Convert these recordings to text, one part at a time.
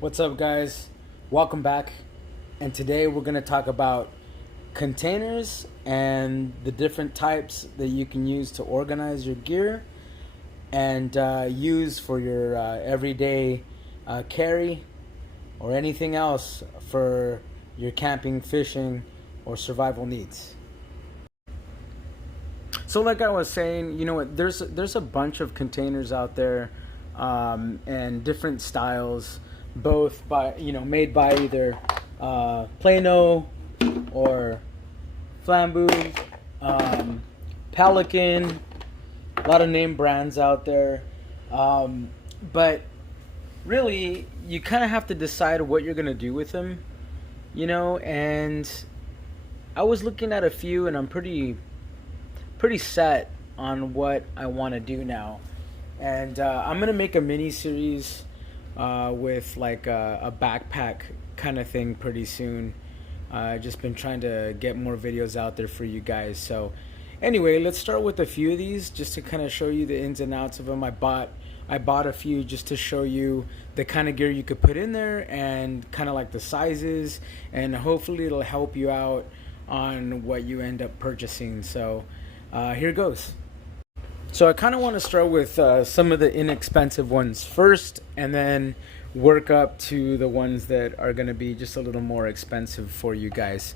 What's up, guys? Welcome back. And today we're going to talk about containers and the different types that you can use to organize your gear and use for your everyday carry or anything else for your camping, fishing, or survival needs. So, like I was saying, you know what? There's a bunch of containers out there, and different styles, both by made by either Plano or Flambu, Pelican. A lot of name brands out there, but really, you kind of have to decide what you're gonna do with them, And I was looking at a few, and I'm pretty set on what I want to do now. And I'm gonna make a mini series with like a backpack kind of thing pretty soon. Just been trying to get more videos out there for you guys. So anyway, let's start with a few of these just to kind of show you the ins and outs of them. I bought a few just to show you the kind of gear you could put in there and kind of like the sizes, and hopefully it'll help you out on what you end up purchasing. So here goes. So I kind of want to start with some of the inexpensive ones first, and then work up to the ones that are going to be just a little more expensive for you guys.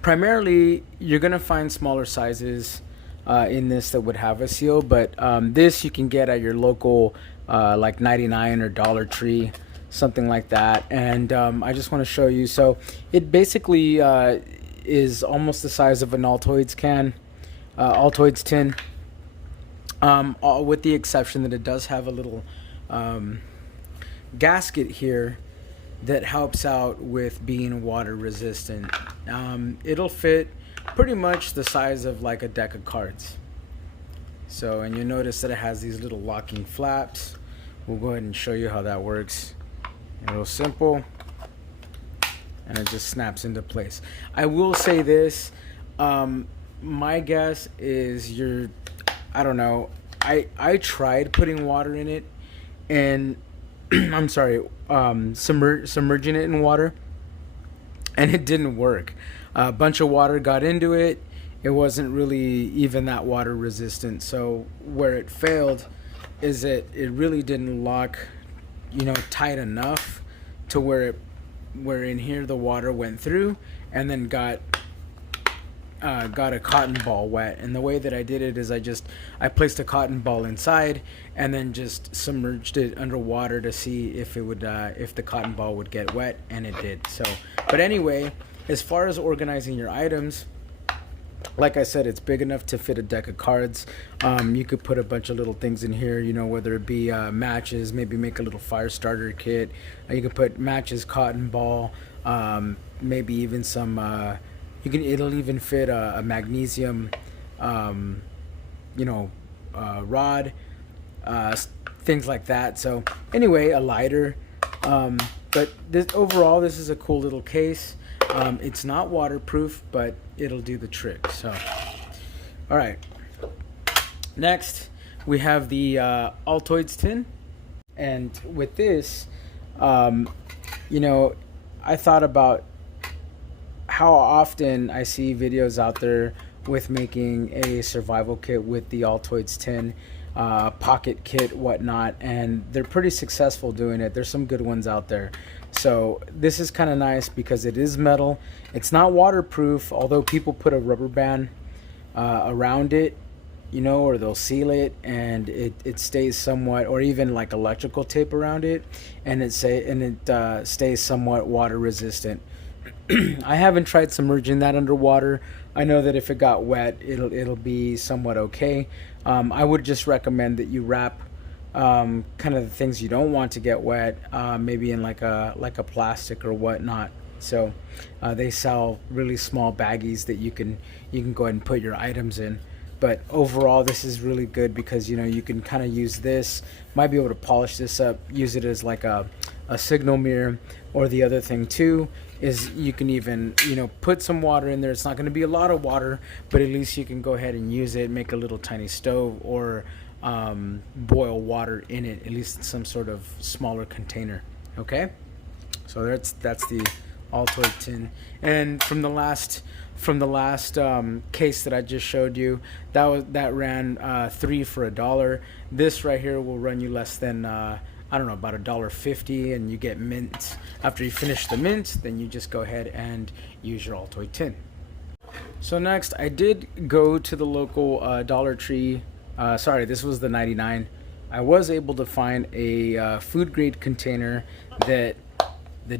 Primarily, you're going to find smaller sizes in this that would have a seal, but this you can get at your local like 99 or Dollar Tree, something like that. And I just want to show you. So it basically is almost the size of an Altoids can. Altoids tin, with the exception that it does have a little gasket here that helps out with being water resistant. It'll fit pretty much the size of like a deck of cards. So, and you notice that it has these little locking flaps. We'll go ahead and show you how that works. Real simple, and it just snaps into place. I will say this. My guess is I don't know. I tried putting water in it, and I'm sorry, submerging it in water, and it didn't work. A bunch of water got into it. It wasn't really even that water resistant. So where it failed is that it really didn't lock, tight enough to where in here the water went through and then got a cotton ball wet. And the way that I did it is I placed a cotton ball inside and then just submerged it underwater to see if it would if the cotton ball would get wet, and it did. So, but anyway, as far as organizing your items, like I said, it's big enough to fit a deck of cards. You could put a bunch of little things in here, whether it be matches, maybe make a little fire starter kit. You could put matches, cotton ball, maybe even some. It'll even fit a magnesium, rod, things like that. So anyway, a lighter. But overall, this is a cool little case. It's not waterproof, but it'll do the trick. So, all right. Next, we have the Altoids tin, and with this, I thought about how often I see videos out there with making a survival kit with the Altoids tin, pocket kit, whatnot, and they're pretty successful doing it. There's some good ones out there. So this is kind of nice because it is metal. It's not waterproof, although people put a rubber band around it, or they'll seal it, and it stays somewhat, or even like electrical tape around it, and it stays somewhat water resistant. I haven't tried submerging that underwater. I know that if it got wet, it'll be somewhat okay. I would just recommend that you wrap kind of the things you don't want to get wet, maybe in like a plastic or whatnot. So they sell really small baggies that you can go ahead and put your items in. But overall, this is really good because you can kind of use this. Might be able to polish this up, use it as like a signal mirror. Or the other thing too is you can even put some water in there. It's not going to be a lot of water, but at least you can go ahead and use it, make a little tiny stove, or boil water in it, at least in some sort of smaller container. Okay, so that's the Altoid tin. And from the last case that I just showed you, that ran 3 for $1. This right here will run you less than I don't know, about $1.50, and you get mint. After you finish the mint, then you just go ahead and use your Altoid tin. So next, I did go to the local Dollar Tree. Sorry, this was the 99. I was able to find a food grade container that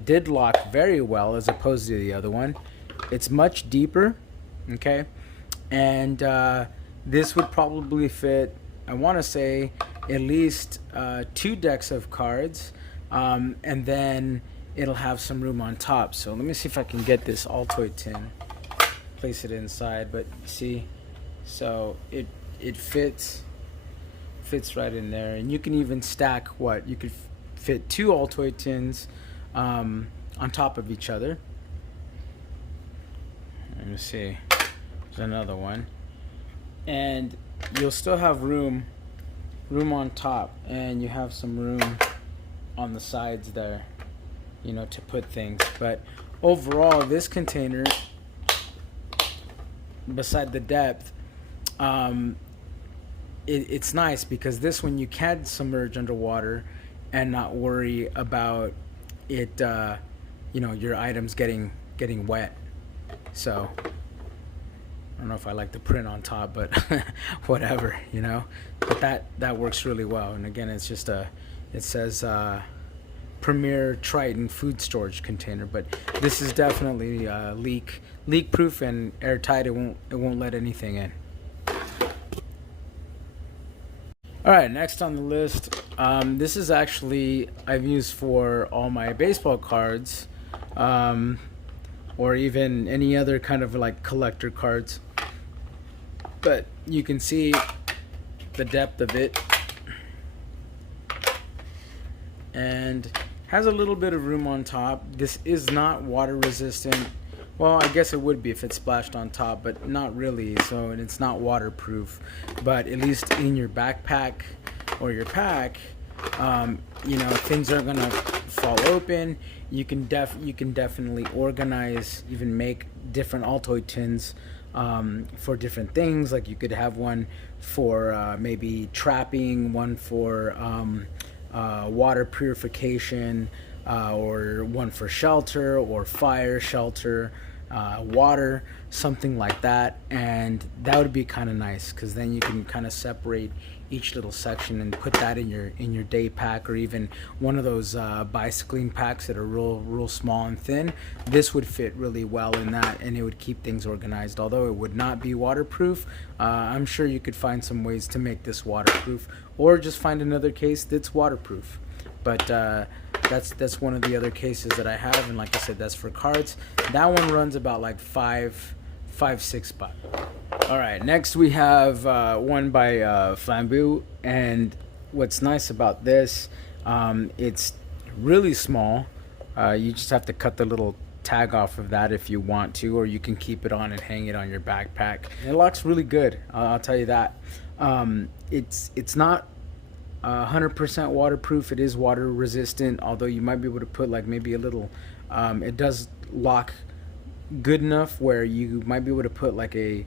did lock very well as opposed to the other one. It's much deeper, okay, and this would probably fit, I want to say, at least 2 decks of cards, and then it'll have some room on top. So let me see if I can get this Altoid tin, place it inside. But see, so it fits right in there, and you can even stack what you could fit 2 Altoid tins on top of each other. Let me see, there's another one, and you'll still have room on top, and you have some room on the sides there, you know, to put things. But overall, this container, beside the depth, it's nice because this one you can submerge underwater and not worry about it, you know, your items getting wet. So I don't know if I like the print on top, but whatever, you know. But that works really well. And again, it's just it says Premier Triton food storage container, but this is definitely leak proof and airtight. It won't let anything in. All right, next on the list, this is actually I've used for all my baseball cards, or even any other kind of like collector cards. But you can see the depth of it, and has a little bit of room on top. This is not water resistant. Well, I guess it would be if it splashed on top, but not really. So, and it's not waterproof. But at least in your backpack or your pack, you know, things are gonna fall open. You can definitely organize, even make different Altoid tins for different things. Like you could have one for maybe trapping, one for water purification, or one for shelter or fire shelter, water, something like that. And that would be kind of nice, because then you can kind of separate each little section and put that in your day pack, or even one of those bicycling packs that are real small and thin. This would fit really well in that, and it would keep things organized. Although it would not be waterproof, I'm sure you could find some ways to make this waterproof, or just find another case that's waterproof. But that's one of the other cases that I have, and like I said, that's for cards. That one runs about like $5-6. All right, next we have one by Flambeau, and what's nice about this, it's really small. You just have to cut the little tag off of that if you want to, or you can keep it on and hang it on your backpack. It locks really good, I'll tell you that. It's not 100% waterproof. It is water resistant, although you might be able to put like maybe a little, it does lock good enough where you might be able to put like a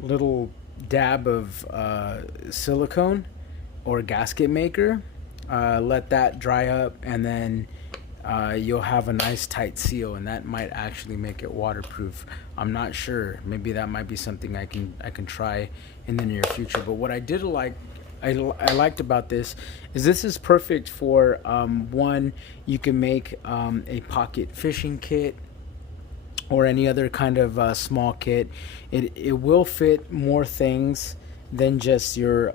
little dab of silicone or gasket maker, let that dry up, and then you'll have a nice tight seal, and that might actually make it waterproof. I'm not sure. Maybe that might be something I can try in the near future. But what I did I liked about this is perfect for one, you can make a pocket fishing kit or any other kind of small kit. It will fit more things than just your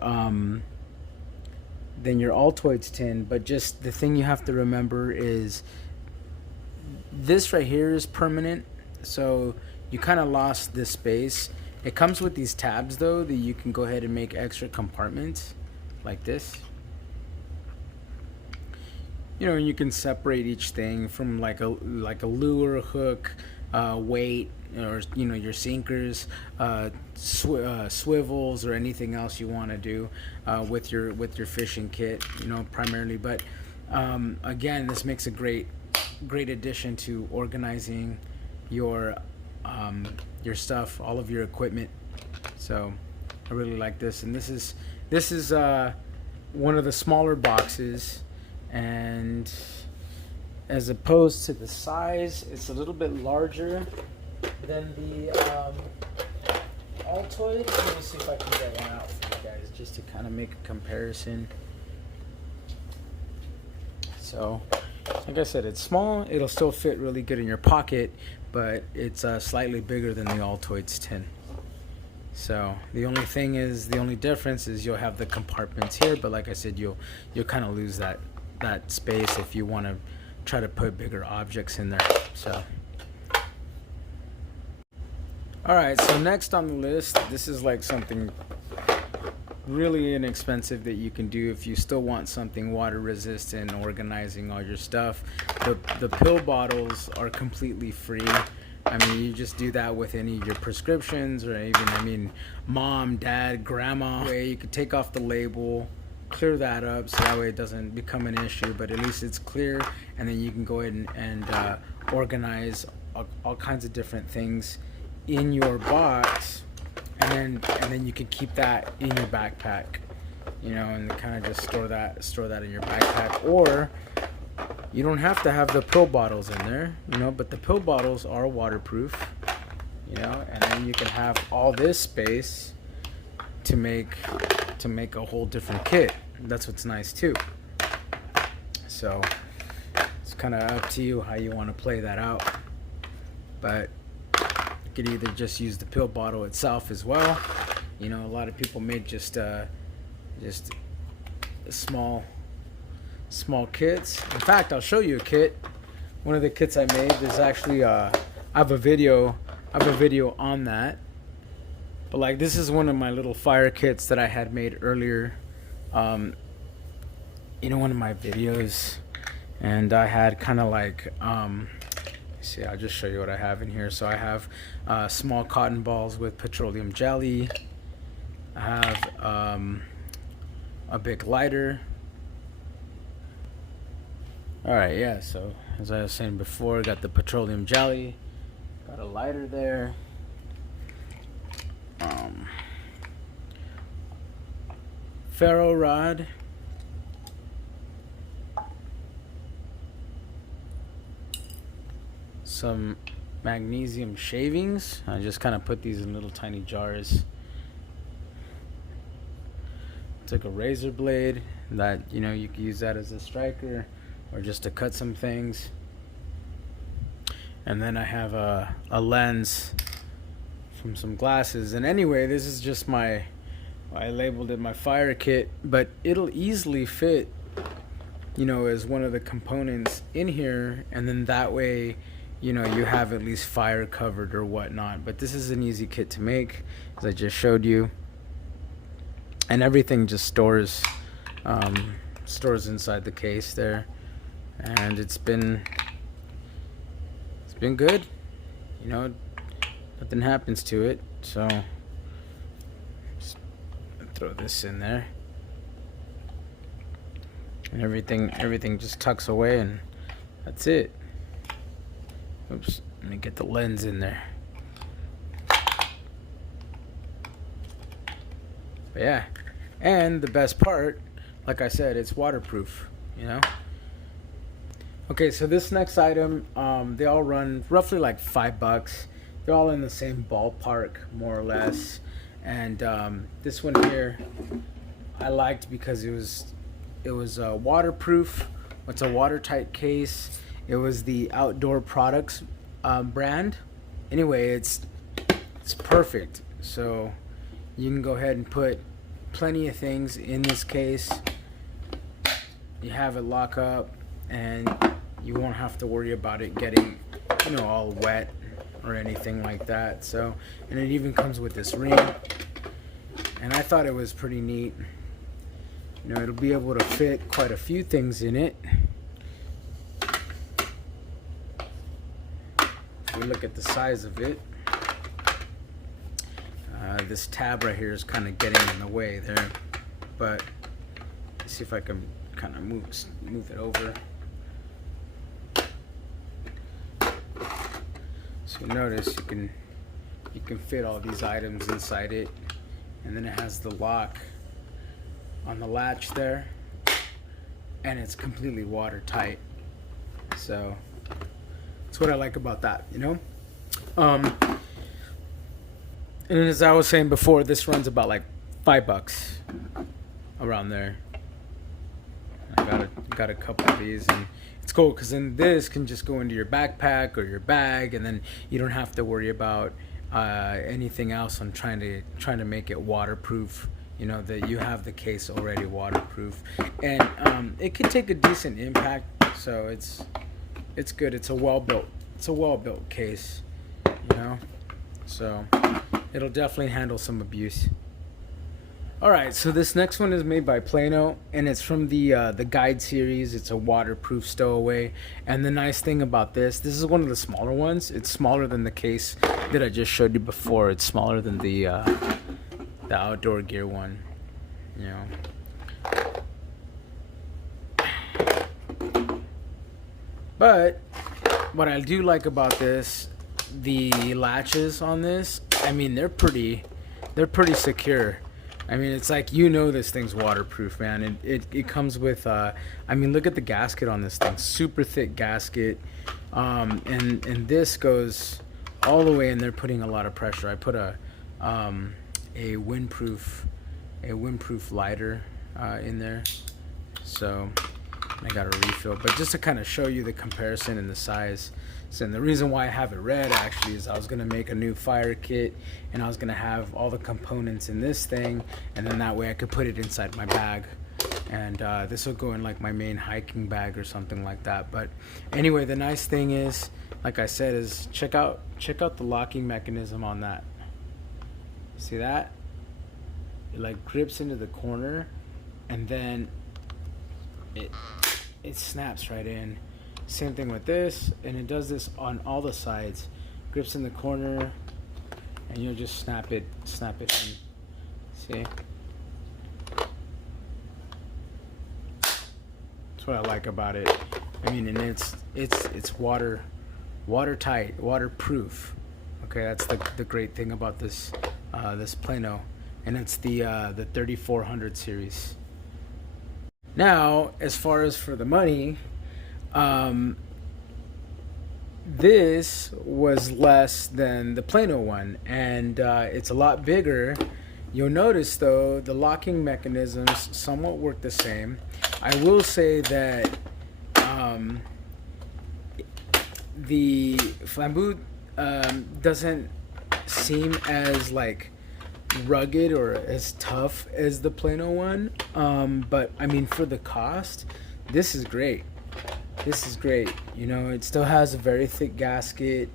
Altoids tin. But just the thing you have to remember is this right here is permanent, so you kind of lost this space. It comes with these tabs though that you can go ahead and make extra compartments like this. You know, you can separate each thing from like a lure, hook, weight, or you know, your sinkers, swivels, or anything else you want to do with your fishing kit. You know, primarily, but Again, this makes a great addition to organizing your stuff, all of your equipment. So I really like this, and this is one of the smaller boxes, and as opposed to the size, it's a little bit larger than the Altoid. Let me see if I can get one out for you guys just to kind of make a comparison. So, like I said, it's small. It'll still fit really good in your pocket, but it's slightly bigger than the Altoids 10. So the only difference is you'll have the compartments here, but like I said, you'll kind of lose that space if you want to try to put bigger objects in there. So, all right. So next on the list, this is like something really inexpensive that you can do if you still want something water resistant, organizing all your stuff. The pill bottles are completely free. I mean, you just do that with any of your prescriptions, or even, mom, dad, grandma. You could take off the label, clear that up, so that way it doesn't become an issue, but at least it's clear, and then you can go ahead and organize all kinds of different things in your box, and then you could keep that in your backpack, and kind of just store that in your backpack. Or you don't have to have the pill bottles in there, but the pill bottles are waterproof, and then you can have all this space to make a whole different kit. That's what's nice too. So it's kind of up to you how you want to play that out, but you could either just use the pill bottle itself as well. A lot of people make just small kits. In fact, I'll show you a kit. One of the kits I made is actually I have a video on that. But like, this is one of my little fire kits that I had made earlier, one of my videos, and I had kind of like see, I'll just show you what I have in here. So I have small cotton balls with petroleum jelly. I have a big lighter. Alright, yeah, so as I was saying before, got the petroleum jelly, got a lighter there, ferro rod, some magnesium shavings. I just kind of put these in little tiny jars. Took a razor blade that, you could use that as a striker or just to cut some things. And then I have a lens from some glasses. And anyway, this is just I labeled it my fire kit, but it'll easily fit, as one of the components in here. And then that way, you have at least fire covered or whatnot. But this is an easy kit to make, as I just showed you. And everything just stores inside the case there. And it's been good, nothing happens to it, so just throw this in there, and everything just tucks away, and that's it. Oops, let me get the lens in there. But yeah, and the best part, like I said, it's waterproof, Okay, so this next item, they all run roughly like $5. They're all in the same ballpark, more or less. And this one here, I liked because it was waterproof. It's a watertight case. It was the Outdoor Products brand. Anyway, it's perfect. So you can go ahead and put plenty of things in this case. You have it lock up, and you won't have to worry about it getting, all wet or anything like that. So, and it even comes with this ring, and I thought it was pretty neat. It'll be able to fit quite a few things in it. If we look at the size of it, this tab right here is kind of getting in the way there, but let's see if I can kind of move it over. So you notice you can fit all these items inside it, and then it has the lock on the latch there, and it's completely watertight. So that's what I like about that, you know. And as I was saying before, this runs about like $5 around there. I got a couple of these, and it's cool because then this can just go into your backpack or your bag, and then you don't have to worry about anything else on trying to make it waterproof. You know that you have the case already waterproof, and it can take a decent impact. So it's good. It's a well built case, you know. So it'll definitely handle some abuse. Alright, so this next one is made by Plano, and it's from the Guide series. It's a waterproof stowaway, and the nice thing about this is one of the smaller ones. It's smaller than the case that I just showed you before. It's smaller than the outdoor gear one, you know. But what I do like about this, the latches on this, I mean, they're pretty secure. I mean, it's like, you know, this thing's waterproof, man. It comes with, I mean, look at the gasket on this thing. Super thick gasket. And this goes all the way, and they're putting a lot of pressure. I put a windproof lighter in there. So I got a refill. But just to kind of show you the comparison and the size. So, and the reason why I have it red actually is I was going to make a new fire kit, and I was going to have all the components in this thing, and then that way I could put it inside my bag, and this will go in like my main hiking bag or something like that. But anyway, the nice thing is, like I said, is check out the locking mechanism on that. See that? It like grips into the corner, and then it snaps right in. Same thing with this, and it does this on all the sides. Grips in the corner, and you'll just snap it in. See? That's what I like about it. I mean, and it's watertight, waterproof. Okay, that's the great thing about this this Plano, and it's the 3400 series. Now, as far as for the money, this was less than the Plano one, and it's a lot bigger. You'll notice though the locking mechanisms somewhat work the same. I will say that the Flambeau doesn't seem as like rugged or as tough as the Plano one, but I mean, for the cost, this is great. This is great. You know, it still has a very thick gasket.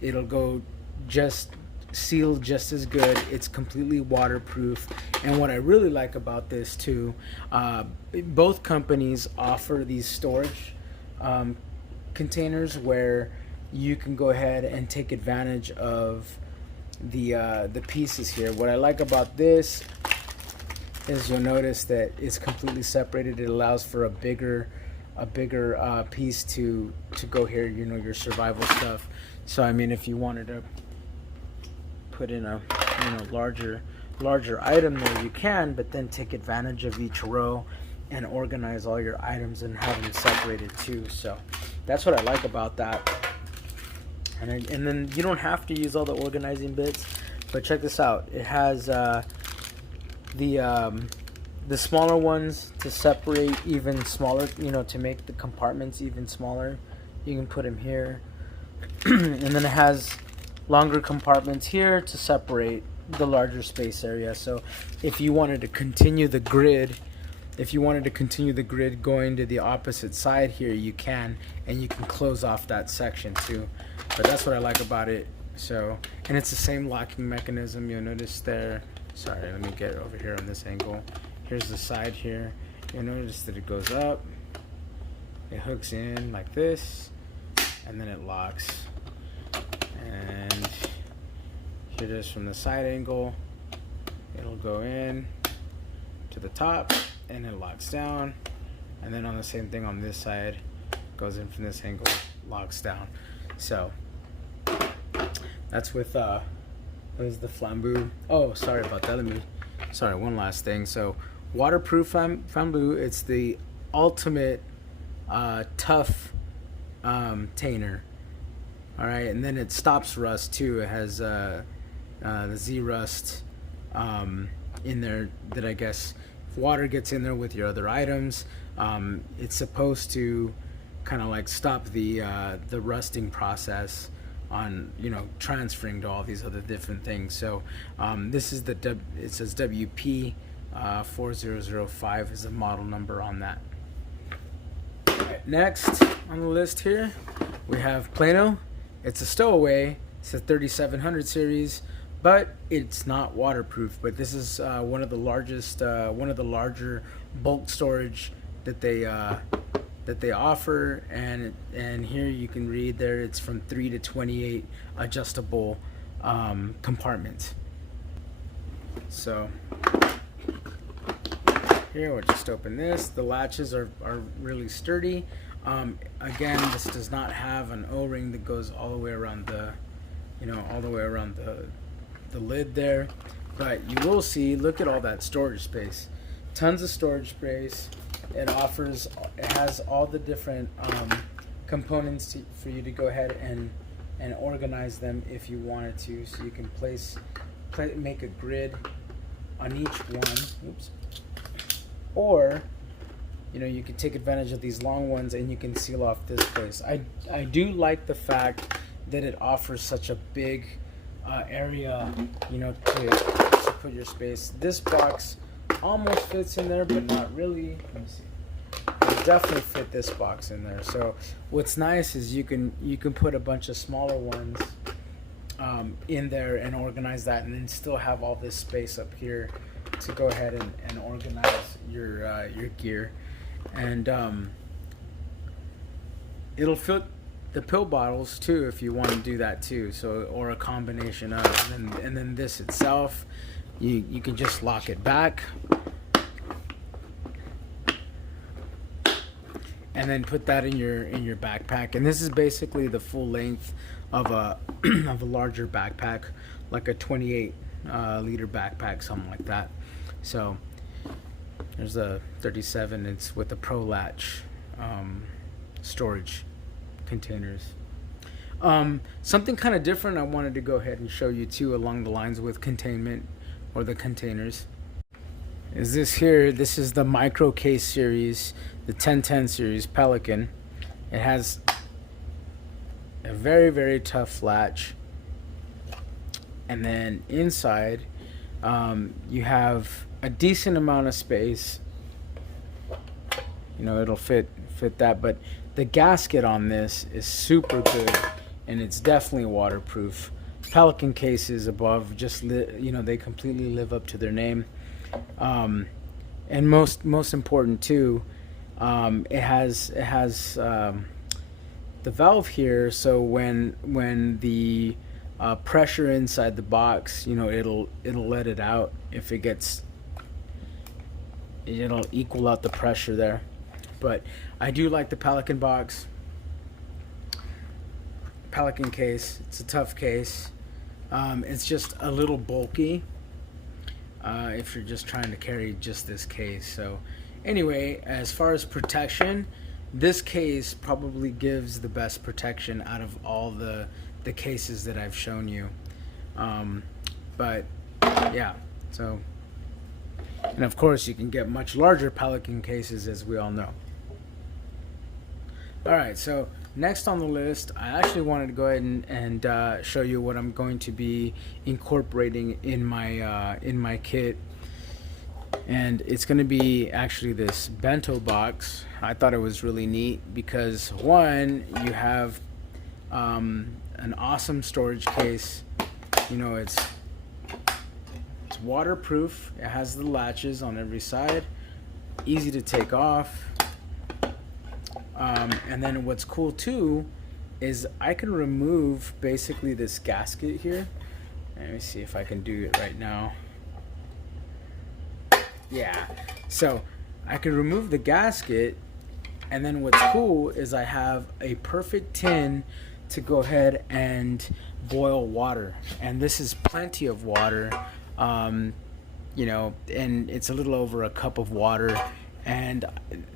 It'll go just sealed just as good. It's completely waterproof. And what I really like about this too, both companies offer these storage containers where you can go ahead and take advantage of the pieces here. What I like about this is you'll notice that it's completely separated. It allows for a bigger piece to go here, you know, your survival stuff. So I mean, if you wanted to put in a, you know, larger item there, you can, but then take advantage of each row and organize all your items and have them separated too. So that's what I like about that. And then you don't have to use all the organizing bits, but check this out. It has the smaller ones to separate even smaller, you know, to make the compartments even smaller. You can put them here. And then it has longer compartments here to separate the larger space area. So if you wanted to continue the grid, going to the opposite side here, you can, and you can close off that section too. But that's what I like about it. So, and it's the same locking mechanism. You'll notice there. Sorry, let me get over here on this angle. Here's the side here. You'll notice that it goes up, it hooks in like this, and then it locks. And here it is from the side angle. It'll go in to the top, and it locks down, and then on the same thing on this side, goes in from this angle, locks down. So that's with what is the Flambeau. Oh, sorry about that. One last thing. So waterproof Flambeau, it's the ultimate tough tainer. All right, and then it stops rust too. It has the Z-Rust in there that I guess if water gets in there with your other items, it's supposed to kind of like stop the rusting process on, you know, transferring to all these other different things. So this is it says WP 4005 is the model number on that. Right, next on the list here we have Plano. It's a stowaway. It's a 3700 series, but it's not waterproof. But this is one of the larger bulk storage that they offer, and here you can read there it's from 3 to 28 adjustable compartments. So here we'll just open this. The latches are really sturdy. Again, this does not have an O-ring that goes all the way around the lid there, but you will see, look at all that storage space, tons of storage space. It has all the different components for you to go ahead and organize them if you wanted to. So you can make a grid on each one. Oops. Or, you know, you can take advantage of these long ones and you can seal off this place. I do like the fact that it offers such a big area, you know, to put your space. This box almost fits in there, but not really. Let me see. It definitely fit this box in there. So what's nice is you can put a bunch of smaller ones in there and organize that, and then still have all this space up here to go ahead and organize your gear. And it'll fit the pill bottles too if you want to do that too. So, or a combination of, and then this itself, you can just lock it back and then put that in your backpack. And this is basically the full length of a of a larger backpack, like a 28 liter backpack, something like that. So there's a 37. It's with the Pro Latch storage containers. Something kind of different I wanted to go ahead and show you too, along the lines with containment or the containers, is this here. This is the Micro Case series, the 1010 series Pelican. It has a very, very tough latch, and then inside you have a decent amount of space. You know, it'll fit that, but the gasket on this is super good, and it's definitely waterproof. Pelican cases above, just you know, they completely live up to their name. And most important too, it has the valve here, so when the pressure inside the box, you know, it'll let it out. If it gets, it'll equal out the pressure there. But I do like the Pelican box, Pelican case. It's a tough case. It's just a little bulky if you're just trying to carry just this case. So anyway, as far as protection, this case probably gives the best protection out of all the cases that I've shown you. But yeah, so, and of course you can get much larger Pelican cases, as we all know. Alright, so next on the list, I actually wanted to go ahead and show you what I'm going to be incorporating in my kit. And it's going to be actually this bento box. I thought it was really neat because, one, you have an awesome storage case. You know, it's waterproof. It has the latches on every side, easy to take off. And then what's cool too is I can remove basically this gasket here. Let me see if I can do it right now. Yeah, so I could remove the gasket, and then what's cool is I have a perfect tin to go ahead and boil water. And this is plenty of water, you know, and it's a little over a cup of water. And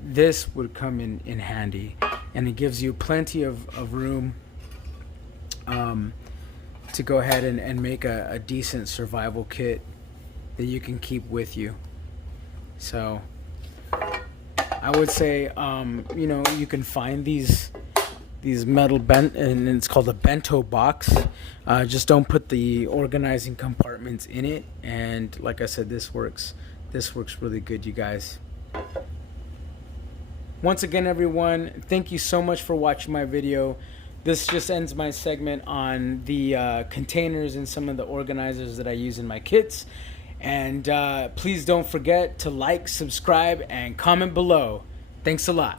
this would come in handy. And it gives you plenty of room to go ahead and make a decent survival kit that you can keep with you. So I would say, you know, you can find these metal and it's called a bento box. Just don't put the organizing compartments in it. And like I said, this works really good, you guys. Once again, everyone, thank you so much for watching my video. This just ends my segment on the containers and some of the organizers that I use in my kits. And please don't forget to like, subscribe, and comment below. Thanks a lot.